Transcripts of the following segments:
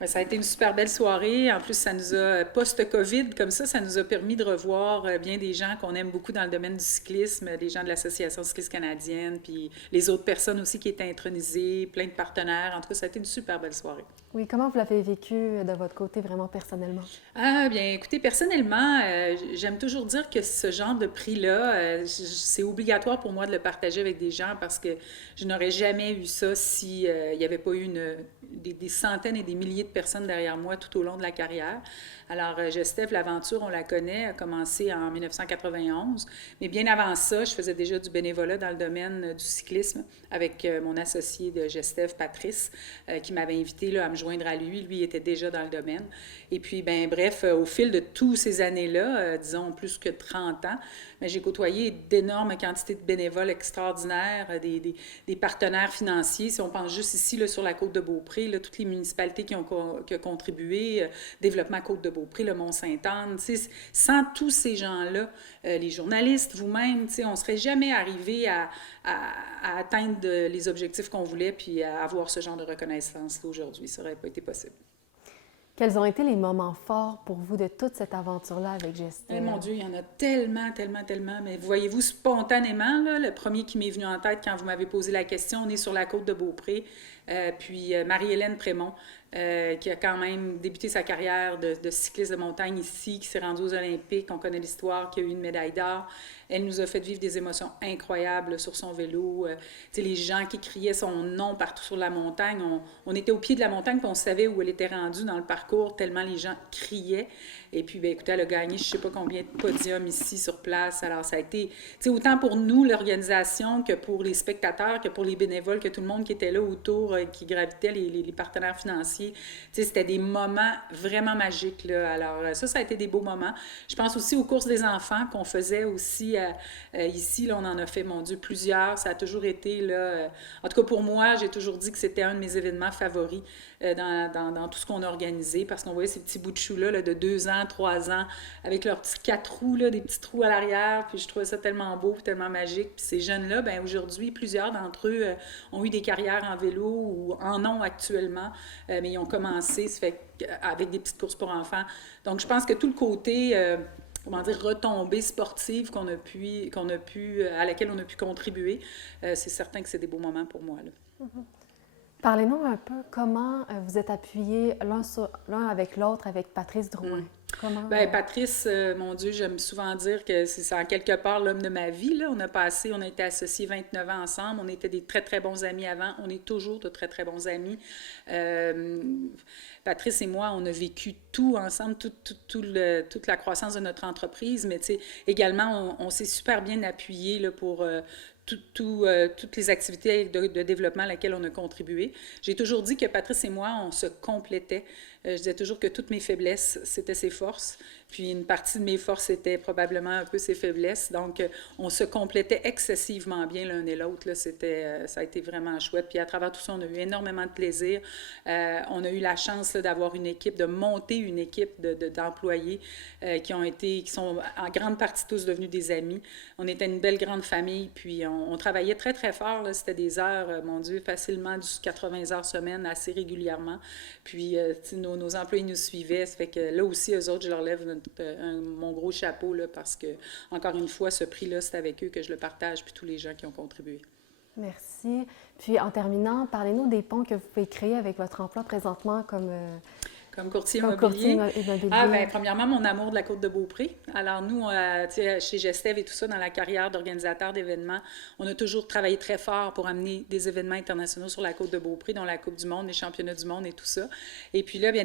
Ouais, ça a été une super belle soirée. En plus, ça nous a, post-COVID, comme ça nous a permis de revoir bien des gens qu'on aime beaucoup dans le domaine du cyclisme, des gens de l'Association cycliste canadienne, puis les autres personnes aussi qui étaient intronisées, plein de partenaires. En tout cas, ça a été une super belle soirée. Oui, comment vous l'avez vécu de votre côté vraiment personnellement? Ah, bien, écoutez, personnellement, j'aime toujours dire que ce genre de prix-là, c'est obligatoire pour moi de le partager avec des gens parce que je n'aurais jamais eu ça si il n'y avait pas eu des centaines et des milliers de personnes derrière moi tout au long de la carrière. Alors, Gestev, l'aventure, on la connaît, a commencé en 1991, mais bien avant ça, je faisais déjà du bénévolat dans le domaine du cyclisme avec mon associé de Gestev, Patrice, qui m'avait invité là, à me joindre à lui. Lui était déjà dans le domaine. Et puis, ben bref, au fil de tous ces années-là, disons plus que 30 ans, ben, j'ai côtoyé d'énormes quantités de bénévoles extraordinaires, des partenaires financiers. Si on pense juste ici là, sur la côte de Beaupré, là, toutes les municipalités qui ont contribué, développement côte de Beaupré, le Mont-Sainte-Anne, sans tous ces gens-là, les journalistes, vous-même, on ne serait jamais arrivé à atteindre les objectifs qu'on voulait puis à avoir ce genre de reconnaissance aujourd'hui. Ça n'aurait pas été possible. Quels ont été les moments forts pour vous de toute cette aventure-là avec Eh, Gestev? mon Dieu, il y en a tellement, tellement, tellement. Mais voyez-vous, spontanément, là, le premier qui m'est venu en tête quand vous m'avez posé la question, on est sur la côte de Beaupré. Puis Marie-Hélène Prémont, qui a quand même débuté sa carrière de cycliste de montagne ici, qui s'est rendue aux Olympiques. On connaît l'histoire, qui a eu une médaille d'or. Elle nous a fait vivre des émotions incroyables sur son vélo. Les gens qui criaient son nom partout sur la montagne. On était au pied de la montagne, puis on savait où elle était rendue dans le parcours, tellement les gens criaient. Et puis, ben, écoutez, elle a gagné je ne sais pas combien de podiums ici sur place. Alors, ça a été, autant pour nous, l'organisation, que pour les spectateurs, que pour les bénévoles, que tout le monde qui était là autour, qui gravitait, les partenaires financiers. C'était des moments vraiment magiques, là. Alors, ça a été des beaux moments. Je pense aussi aux courses des enfants qu'on faisait aussi ici. Là, on en a fait, mon Dieu, plusieurs. Ça a toujours été, là, en tout cas pour moi, j'ai toujours dit que c'était un de mes événements favoris dans tout ce qu'on a organisé, parce qu'on voyait ces petits bouts de choux-là là, de 2 ans, 3 ans, avec leurs petits 4 roues, là, des petits trous à l'arrière, puis je trouvais ça tellement beau, tellement magique. Puis ces jeunes-là, ben aujourd'hui, plusieurs d'entre eux ont eu des carrières en vélo ou en ont actuellement, mais ils ont commencé, ça fait avec des petites courses pour enfants. Donc je pense que tout le côté comment dire, retombée sportive à laquelle on a pu contribuer, c'est certain que c'est des beaux moments pour moi, là. Parlez-nous un peu comment vous êtes appuyés l'un avec l'autre avec Patrice Drouin. Mm. Comment... Ben, Patrice, mon Dieu, j'aime souvent dire que c'est en quelque part l'homme de ma vie, là. On a été associés 29 ans ensemble. On était des très, très bons amis avant. On est toujours de très, très bons amis. Euh, Patrice et moi, on a vécu tout ensemble, toute la croissance de notre entreprise, mais également, on s'est super bien appuyé là, pour toutes les activités de développement à laquelle on a contribué. J'ai toujours dit que Patrice et moi, on se complétait. Je disais toujours que toutes mes faiblesses, c'était ses forces. Puis une partie de mes forces était probablement un peu ses faiblesses. Donc, on se complétait excessivement bien l'un et l'autre. Là. Ça a été vraiment chouette. Puis à travers tout ça, on a eu énormément de plaisir. On a eu la chance là, d'avoir une équipe, de monter une équipe d'employés qui sont en grande partie tous devenus des amis. On était une belle grande famille. Puis on travaillait très, très fort. Là. C'était des heures, mon Dieu, facilement du 80 heures semaine, assez régulièrement. Puis nos employés nous suivaient. Ça fait que là aussi, eux autres, je leur lève mon gros chapeau là, parce que, encore une fois, ce prix-là, c'est avec eux que je le partage, puis tous les gens qui ont contribué. Merci. Puis en terminant, parlez-nous des ponts que vous pouvez créer avec votre emploi présentement Comme courtier comme courtier immobilier. Ah, immobilier. ben, premièrement, mon amour de la Côte de Beaupré. Alors, nous, chez Gestev et tout ça, dans la carrière d'organisateur d'événements, on a toujours travaillé très fort pour amener des événements internationaux sur la Côte de Beaupré, dont la Coupe du Monde, les championnats du monde et tout ça. Et puis là, bien,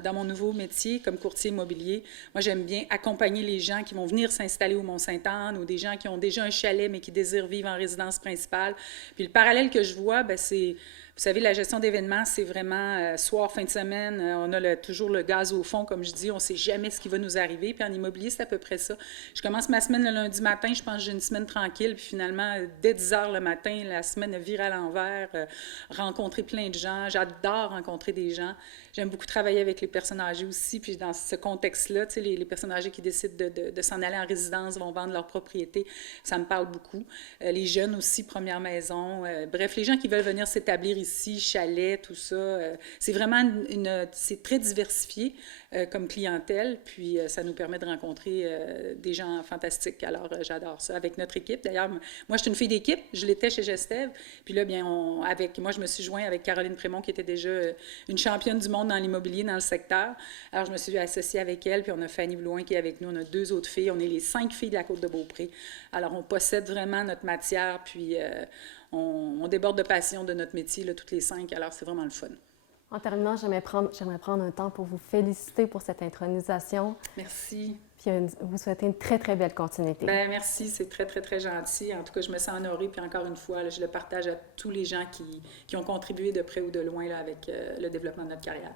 dans mon nouveau métier comme courtier immobilier, moi, j'aime bien accompagner les gens qui vont venir s'installer au Mont-Sainte-Anne ou des gens qui ont déjà un chalet, mais qui désirent vivre en résidence principale. Puis le parallèle que je vois, ben, c'est vous savez, la gestion d'événements, c'est vraiment soir, fin de semaine, on a toujours le gaz au fond, comme je dis, on ne sait jamais ce qui va nous arriver. Puis en immobilier, c'est à peu près ça. Je commence ma semaine le lundi matin, je pense que j'ai une semaine tranquille, puis finalement, dès 10 heures le matin, la semaine vire à l'envers, rencontrer plein de gens. J'adore rencontrer des gens. J'aime beaucoup travailler avec les personnes âgées aussi, puis dans ce contexte-là, tu sais, les personnes âgées qui décident de s'en aller en résidence, vont vendre leur propriété, ça me parle beaucoup. Les jeunes aussi, première maison. Bref, les gens qui veulent venir s'établir ici, ici, chalet, tout ça. C'est vraiment c'est très diversifié comme clientèle, puis ça nous permet de rencontrer des gens fantastiques. Alors, j'adore ça. Avec notre équipe, d'ailleurs, moi, je suis une fille d'équipe, je l'étais chez Gestev, puis là, bien, moi, je me suis joint avec Caroline Prémont, qui était déjà une championne du monde dans l'immobilier, dans le secteur. Alors, je me suis associée avec elle, puis on a Fanny Blouin qui est avec nous, on a 2 autres filles, on est les 5 filles de la Côte-de-Beaupré. Alors, on possède vraiment notre matière, puis on déborde de passion de notre métier, là, toutes les 5, alors c'est vraiment le fun. En terminant, j'aimerais prendre un temps pour vous féliciter pour cette intronisation. Merci. Puis vous souhaiter une très, très belle continuité. Bien, merci, c'est très, très, très gentil. En tout cas, je me sens honorée, puis encore une fois, là, je le partage à tous les gens qui ont contribué de près ou de loin là, avec le développement de notre carrière.